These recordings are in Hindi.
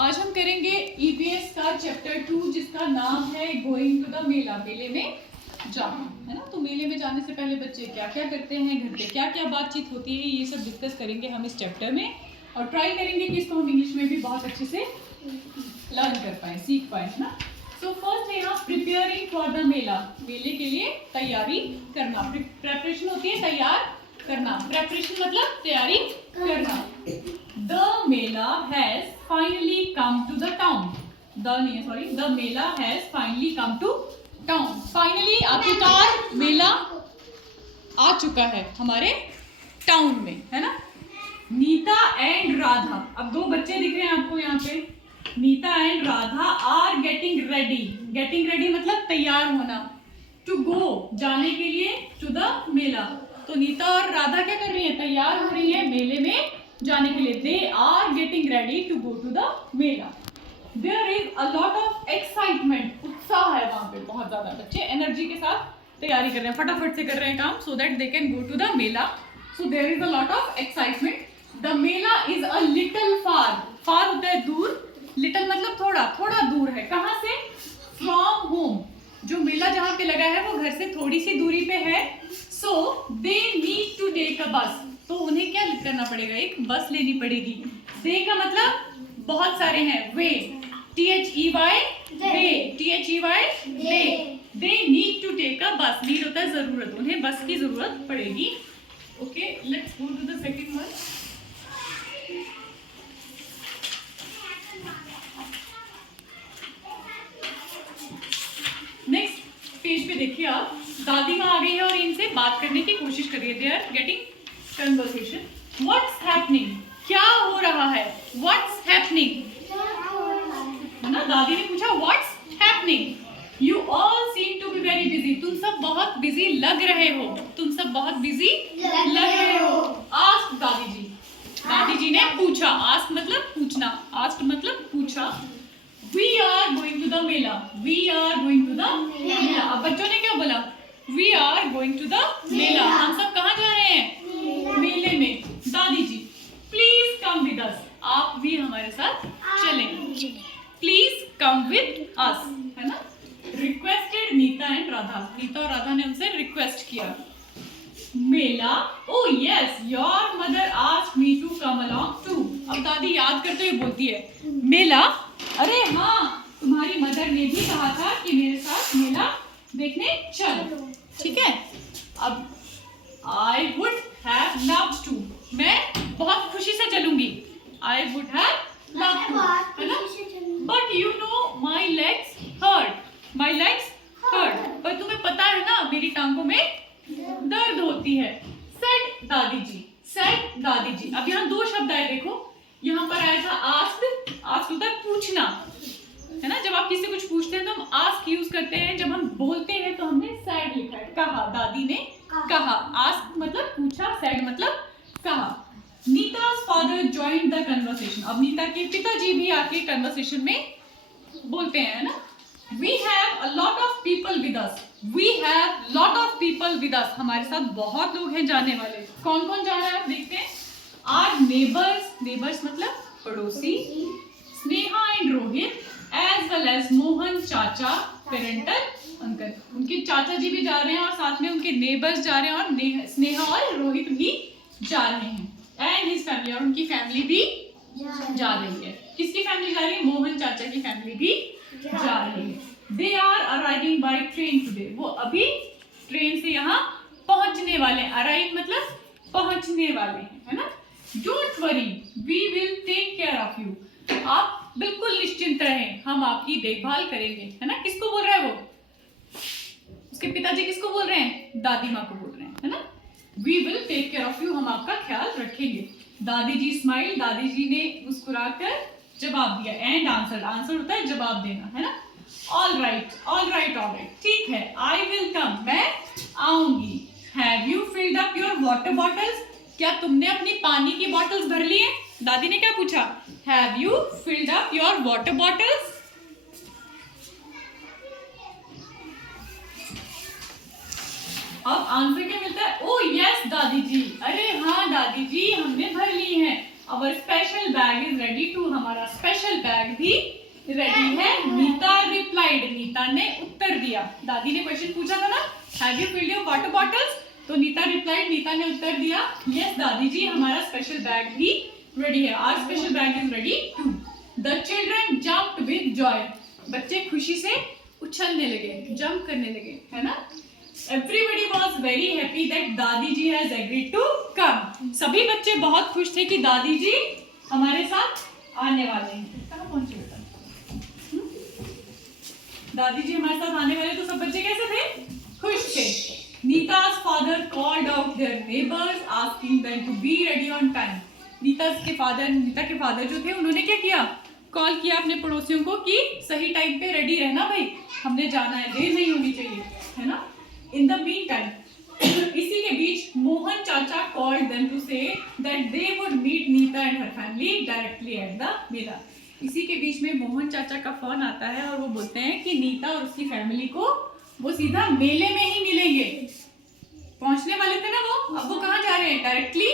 आज हम करेंगे ईवीएस का चैप्टर 2 जिसका नाम है गोइंग टू द मेला। मेले में जाना, है ना। तो मेले में जाने से पहले बच्चे क्या क्या करते हैं, घर पे क्या क्या बातचीत होती है, ये सब डिस्कस करेंगे हम इस चैप्टर में। और ट्राई करेंगे कि इसको हम इंग्लिश में भी बहुत अच्छे से लर्न कर पाए, सीख पाए, है ना। सो फर्स्ट है यहाँ प्रिपेयरिंग फॉर द मेला। मेले के लिए तैयारी करना। प्रेपरेशन होती है तैयार करना। प्रेपरेशन मतलब तैयारी करना। The Mela has finally come to the town. The Mela has finally come to town. Finally आखिरकार मेला आ चुका है हमारे टाउन में, है ना। नीता एंड राधा, अब दो बच्चे दिख रहे हैं आपको यहाँ पे। Nita and Radha are getting ready. Getting ready मतलब तैयार होना। टू गो जाने के लिए, टू द मेला। तो नीता और राधा क्या कर रही है, तैयार हो रही है मेले में जाने के लिए। They are getting ready to go to the mela. There is a lot of excitement, उत्साह है वहां पे बहुत ज्यादा। बच्चे एनर्जी के साथ तैयारी कर रहे हैं, फटाफट से कर रहे हैं काम, so that they can go to the mela. So there is a lot of excitement. The mela is a little far. Far होता है दूर, लिटिल मतलब थोड़ा, थोड़ा दूर है। कहाँ से? From home. जो मेला जहाँ पे लगा है वो घर से थोड़ी सी दूरी पे है। So they need to take a bus. तो उन्हें क्या करना पड़ेगा, एक बस लेनी पड़ेगी। दे का मतलब बहुत सारे हैं, वे, THEY वे, THEY वे। They need to take a bus. Need होता है जरूरत, उन्हें बस की जरूरत पड़ेगी। Okay, let's go to the second one. Next page पे देखिए आप, दादी माँ आ गई है और इनसे बात करने की कोशिश कर रही है। They are getting conversation. What's happening, क्या हो रहा है। व्हाट्स हैपनिंग, है ना। दादी ने पूछा what's happening. You all seem to be very busy. तुम सब बहुत बिजी लग रहे हो। तुम सब बहुत बिजी लग रहे हो। आस्क दादी जी। दादी जी ने पूछा। आस्क मतलब पूछना, आस्क मतलब पूछा। We are going to the Mela. We are going to the मेला। अब बच्चों ने क्या बोला, We are going to the मेला। हम सब कहाँ जा रहे हैं, मेले में। दादी जी, प्लीज कम विद अस। आप भी हमारे साथ चलें। प्लीज कम विद अस, है ना। Requested Neeta and Radha. नीता और राधा ने उनसे रिक्वेस्ट किया। Mela, oh yes, your mother asked me to come along too. अब दादी याद करते हुए बोलती है, मेला, अरे हाँ, तुम्हारी मदर ने भी कहा था कि मेरे साथ मेला देखने चलो। ठीक है। अब I would have loved to, मैं बहुत खुशी से चलूंगी। I would have loved to, है ना। But you know my legs hurt. My legs hurt, पर तुम्हें पता है ना मेरी टांगों में दर्द होती है। सेड दादी जी। सेड दादी जी। अब यहाँ दो शब्द आए, देखो। यहाँ पर आया था आस्क। आस्क होता है पूछना, है ना। जब आप किसी से कुछ पूछते हैं तो हम आस्क यूज करते हैं। जब हम बोलते हैं तो हमने सैड लिखा है, कहा। दादी ने कहा। आस्क मतलब पूछा, सैड मतलब कहा। नीता's father joined the conversation। अब नीता के पिताजी भी आके कन्वर्सेशन में बोलते हैं, है ना। We have a lot of people with us। We have lot of people with us। हमारे साथ बहुत लोग हैं जाने वाले। कौन कौन जा रहा है आप देखते हैं। Our neighbors, neighbors मतलब पड़ोसी, Sneha and Rohit, as well as Mohan चाचा, पेरेंटल अंकल। उनके चाचा जी भी जा रहे हैं और साथ में उनके नेबर्स जा रहे हैं, और स्नेहा और रोहित भी जा रहे हैं। एंड हिज फैमिली, और उनकी फैमिली भी जा रही है। किसकी फैमिली जा रही है, मोहन चाचा की फैमिली भी जा रही है। They are arriving by train today. वो अभी ट्रेन से यहाँ पहुंचने वाले हैं। अराइव मतलब पहुंचने वाले हैं, है ना। Don't worry, we will take care of you. आप बिल्कुल निश्चिंत रहें, हम आपकी देखभाल करेंगे, है ना। किसको बोल रहा है वो, उसके पिताजी किसको बोल रहे हैं, दादी माँ को बोल रहे हैं, है ना। We will take care of you, हम आपका ख्याल रखेंगे। दादी जी स्माइल। दादी जी ने मुस्कुराकर जवाब दिया। एंड आंसर, आंसर होता है जवाब देना, है ना। All right, all right, all right, ठीक है। आई विल कम, मैं आऊंगी। Have you filled up your water bottles. क्या तुमने अपनी पानी की बॉटल्स भर ली हैं। दादी ने क्या पूछा, have you filled up your water bottles. अब आंसर क्या मिलता है, ओ यस दादी जी। अरे हाँ दादी जी, हमने भर ली हैं। Our special bag is ready too. हमारा स्पेशल बैग भी रेडी है. नीता replied. नीता ने उत्तर दिया. दादी ने क्वेश्चन पूछा था ना, Have you filled your water bottles? तो नीता replied. नीता ने उत्तर दिया, Yes दादी जी, हमारा स्पेशल बैग भी रेडी है. Our special bag is ready too. The children jumped with joy. बच्चे खुशी से उछलने लगे, जंप करने लगे, है ना. Everybody was very happy that दादी जी has agreed to come. सभी बच्चे बहुत खुश थे कि दादी जी हमारे साथ आने वाले हैं. कहाँ पहुंचे बेटा? दादी जी हमारे साथ आने वाले, तो सब बच्चे कैसे थे? खुश थे. Nita's father called out their neighbors asking them to be ready on time. Nita के फादर जो थे, उन्होंने क्या किया? कॉल किया अपने पड़ोसियों को कि सही टाइम पे रेडी रहना भाई, हमने जाना है, देर नहीं होनी चाहिए, है ना. In the meantime, इसी के बीच मोहन चाचा called them to say that they would meet Nita and her family directly at the मेला. इसी के बीच में मोहन चाचा का फोन आता है और वो बोलते हैं कि नीता और उसकी फैमिली को वो सीधा मेले में ही मिलेंगे. पहुंचने वाले थे ना वो, अब वो कहाँ जा रहे हैं? डायरेक्टली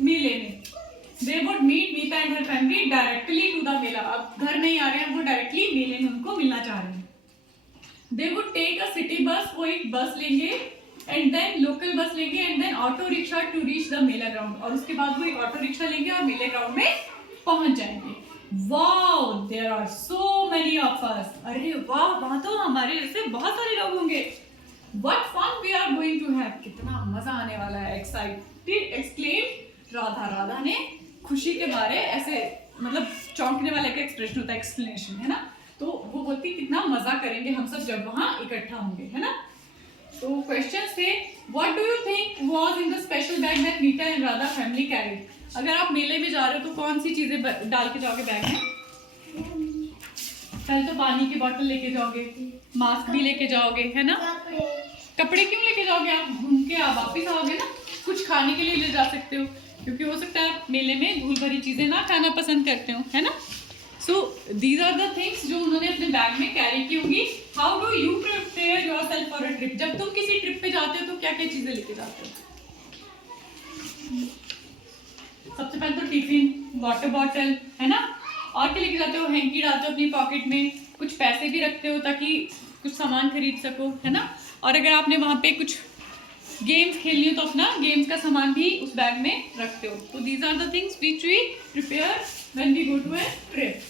मेले में. They would meet Nita and her family directly to the मेला. अब घर नहीं आ रहे हैं, वो डायरेक्टली मेले में उनको मिलना चाह रहे हैं. They would take a city bus, वो एक बस लेंगे, and then local बस लेंगे, and then auto rickshaw to reach the Mela ground. और उसके बाद वो एक ऑटो रिक्शा लेंगे और मेले ग्राउंड में पहुंच जाएंगे. Wow, there are so many of us. अरे वाह, वहाँ तो हमारे जैसे बहुत सारे लोग होंगे. What fun we are going to have. कितना मजा आने वाला है. Excited, exclaimed राधा ने खुशी के मारे ऐसे, मतलब चौंकने वाले का एक्सप्रेशन होता है, एक्सप्लेनेशन, है ना. तो वो बोलती कितना मजा करेंगे हम सब जब वहाँ इकट्ठा होंगे, है ना. तो क्वेश्चन थे, what do you think was in the special bag that Nita and Radha family carried. अगर आप मेले में जा रहे हो तो कौन सी चीजें डाल के जाओगे बैग में? पहले तो पानी की बोतल लेके जाओगे, मास्क भी लेके जाओगे, है ना. कपड़े क्यों लेके जाओगे? आप घूम के आप वापिस आओगे ना. कुछ खाने के लिए ले जा सकते हो, क्योंकि हो सकता है आप मेले में धूल भरी चीजें ना खाना पसंद करते हो, है ना. So these are the things जो उन्होंने अपने बैग में कैरी की होंगी. How do you prepare yourself for a trip. जब तुम किसी ट्रिप पे जाते हो तो क्या क्या चीजें लेके जाते हो? सबसे पहले तो टिफिन, वाटर बॉटल, है ना. और क्या लेके जाते हो? हैंकी डालते हो अपनी पॉकेट में, कुछ पैसे भी रखते हो ताकि कुछ सामान खरीद सको, है ना. और अगर आपने वहाँ पे कुछ गेम्स खेलनी हो तो अपना गेम्स का सामान भी उस बैग में रखते हो. तो these are the things which we prepare when we go to a trip.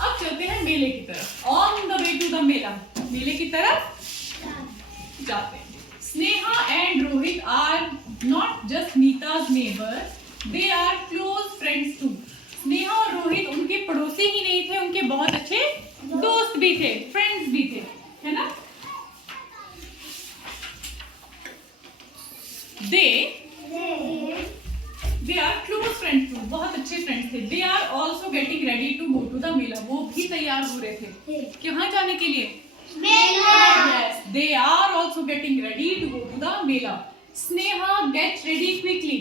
अब चलते हैं मेले की तरफ. On the way to the mela, मेले की तरफ जाते हैं. Sneha and Rohit are not just Neeta's neighbour, they are close friends too. Sneha और रोहित उनके पड़ोसी ही नहीं थे, उनके बहुत अच्छे दोस्त भी थे, फ्रेंड्स भी थे, है ना. They are close friends too. बहुत अच्छे फ्रेंड्स थे. They are also getting ready to go to the मेला. वो भी तैयार हो रहे थे कहाँ जाने के लिए? मेला. Yes, they are also getting ready to go to the Mela. Sneha get ready quickly.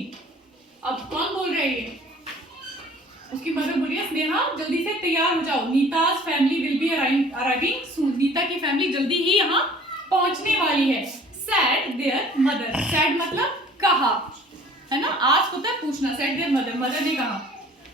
अब कौन बोल रहे हैं? उसकी मदर बोलिए, स्नेहा जल्दी से तैयार हो जाओ. नीता's family will be arriving soon. Nita की फैमिली जल्दी ही यहाँ पहुँचने वाली है. Said their mother. Said मतलब कहा, है ना. आज होता है पूछना. Said their mother. मदर ने कहा,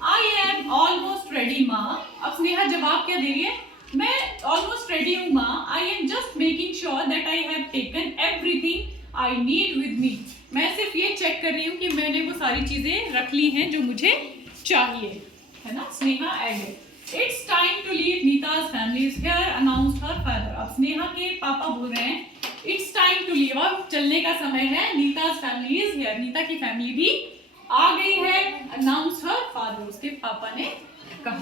I am almost ready माँ. अब स्नेहा जवाब क्या दे रही है? मैं almost ready हूँ माँ. I am just making sure that I have taken everything I need with me. मैं सिर्फ ये चेक कर रही हूँ कि मैंने वो सारी चीजें रख ली हैं जो मुझे चाहिए, है ना. Sneha added. It's time to leave. Nita's family is here. Announced her father. अब स्नेहा के पापा बोल रहे हैं It's time to leave. अब चलने का समय है. Nita's family is here. Nita की फैमिली भी आ गई है. Announced her father. उसके पापा ने कहा.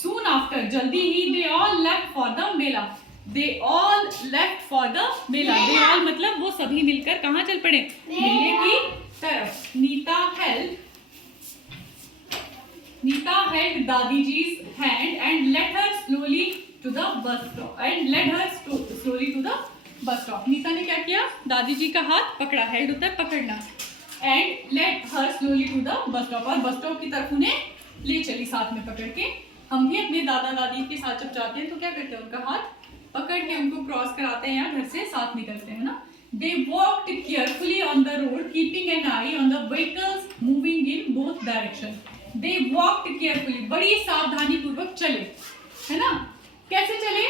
Soon after, जल्दी ही they all left for the Mela. They all left for the Mela. They all मतलब वो सभी मिलकर कहाँ चल पड़े? मेले की तरफ. Nita held दादी जी's hand and led her slowly to the bus stop. Nita ने क्या किया? दादी जी का हाथ पकड़ा. हेल्ड होता है पकड़ना. And led her slowly to the bus stop. और बस स्टॉप की तरफ उन्हें ले चली साथ में पकड़ के. हम भी अपने दादा दादी के साथ जब जाते हैं तो क्या करते हैं? उनका हाथ पकड़ के उनको क्रॉस कराते हैं या घर से साथ निकलते हैं ना. They walked carefully on the road, keeping an eye on the vehicles moving in both direction. They walked carefully, बड़ी सावधानी पूर्वक चले, है ना। कैसे चले?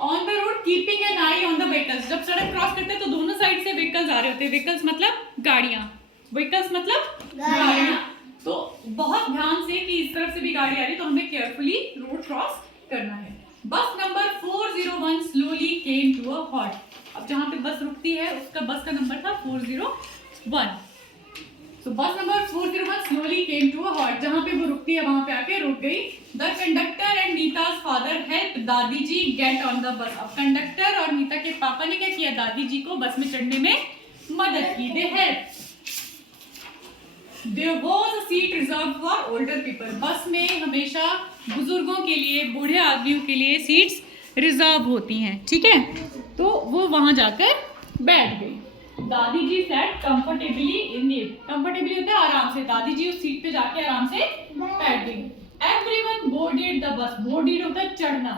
On the road keeping an I on the vehicles. जब सड़क क्रॉस करते हैं तो दोनों साइड से व्हीकल्स आ रहे होते हैं। व्हीकल्स मतलब गाड़ियां, व्हीकल्स मतलब गाड़ियां। तो बहुत ध्यान से कि इस तरफ से भी गाड़ी आ रही है तो हमें केयरफुली रोड क्रॉस करना है। Bus number 401 slowly came to a halt. अब जहां पे बस रुकती है उसका बस का नंबर था 401। तो bus number 401 slowly came to a halt, जहां पे वो रुकती है वहां पे आके रुक गई। The conductor and Neeta's father help dadi ji get on the bus. अब कंडक्टर और नीता के पापा ने क्या किया? दादी जी को बस में चढ़ने में मदद की। They help. There was a seat reserved for older people. बस में हमेशा बुजुर्गों के लिए, बूढ़े आदमियों के लिए सीट्स रिजर्व होती हैं, ठीक है। तो वो वहां जाकर बैठ गई। Dadi ji sat comfortably in it. Comfortably होता है आराम से। दादी जी उस सीट पे जाके आराम से बैठ गई। Everyone boarded the bus. Boarded होता है चढ़ना।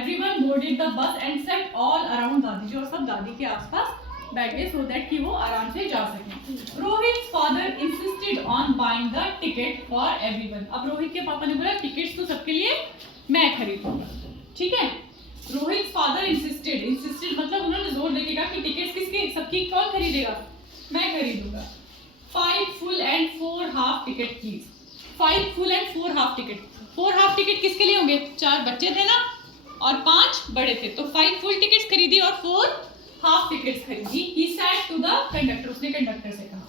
Everyone boarded the bus and sat all around दादी जी, और सब दादी के आसपास बैठ गए सो दैट कि वो आराम से जा सके। Rohit father insisted on buying the ticket for everyone. अब रोहित के पापा ने बोला टिकट्स तो सबके लिए मैं खरीदूंगा, ठीक है। रोहित फादर इंसिस्टेड मतलब उन्होंने जोर देके कहा कि टिकट्स किसके, सबकी कौन खरीदेगा? मैं खरीदूंगा। 5 full and 4 half ticket please. 5 full and 4 half ticket। 4 half ticket किसके लिए होंगे? 4 बच्चे थे ना और 5 बड़े थे, तो 5 full tickets खरीदी और 4 हाफ टिकट्स खरीदी। He said to the conductor, उसने कंडक्टर से कहा।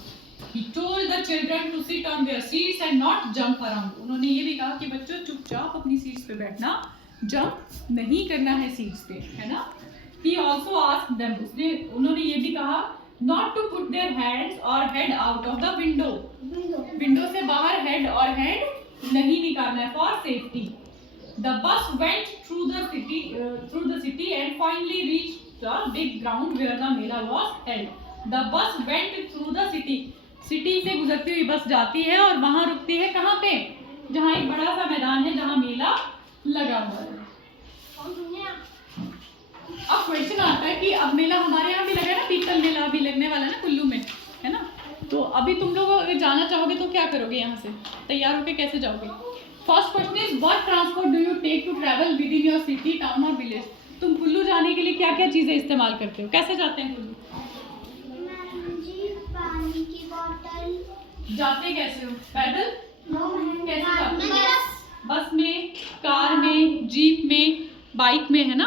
He told the children to sit on their seats and not jump around। उन्होंने ये भी कहा कि बच्चों चुपचाप अपनी सीट्स पे बैठना, जंप नहीं करना है सीट्स पे, है ना। He also asked them, उन्होंने ये भी कहा not to put their hands or head out of the window। Window से बाहर हेड और हैंड नहीं निकालना है, for safety। The bus went through the city and finally reached the big ground where the mela was held। The bus went through the city। City से गुजरती हुई बस जाती है और वहां रुकती है कहाँ पे? जहाँ एक बड़ा सा मैदान है जहाँ मेला लगा हुआ है। अब क्वेश्चन आता है कि अब मेला हमारे यहाँ भी लगा है ना, पीपल मेला अभी लगने वाला है ना कुल्लू में, है ना। तो अभी तुम लोग अगर जाना चाहोगे तो क्या करोगे? यहाँ से तैयार होके कैसे जाओगे? First question is what transport do you take to travel within your city, town or village. तुम कुल्लू जाने के लिए क्या क्या चीजें इस्तेमाल करते हो? कैसे जाते हैं कुल्लू? पानी की बोतल। जाते कैसे हो? पैदल? कैसे जाते हो? बस बस में, कार में, जीप में, बाइक में, है ना,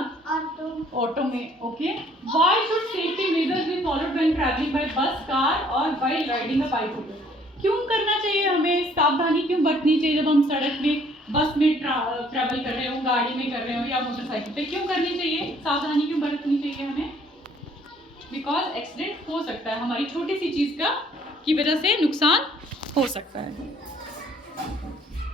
ऑटो में। Okay. Why should safety measures be followed when travelling by बस, कार और व्हाइल राइडिंग अ बाइसाइकिल। क्यों करना चाहिए हमें? सावधानी क्यों बरतनी चाहिए जब हम सड़क में, बस में ट्रैवल कर रहे हो, गाड़ी में कर रहे हो या मोटरसाइकिल पे? क्यों करनी चाहिए? सावधानी क्यों बरतनी चाहिए हमें? बिकॉज एक्सीडेंट हो सकता है, हमारी छोटी सी चीज़ का की वजह से नुकसान हो सकता है।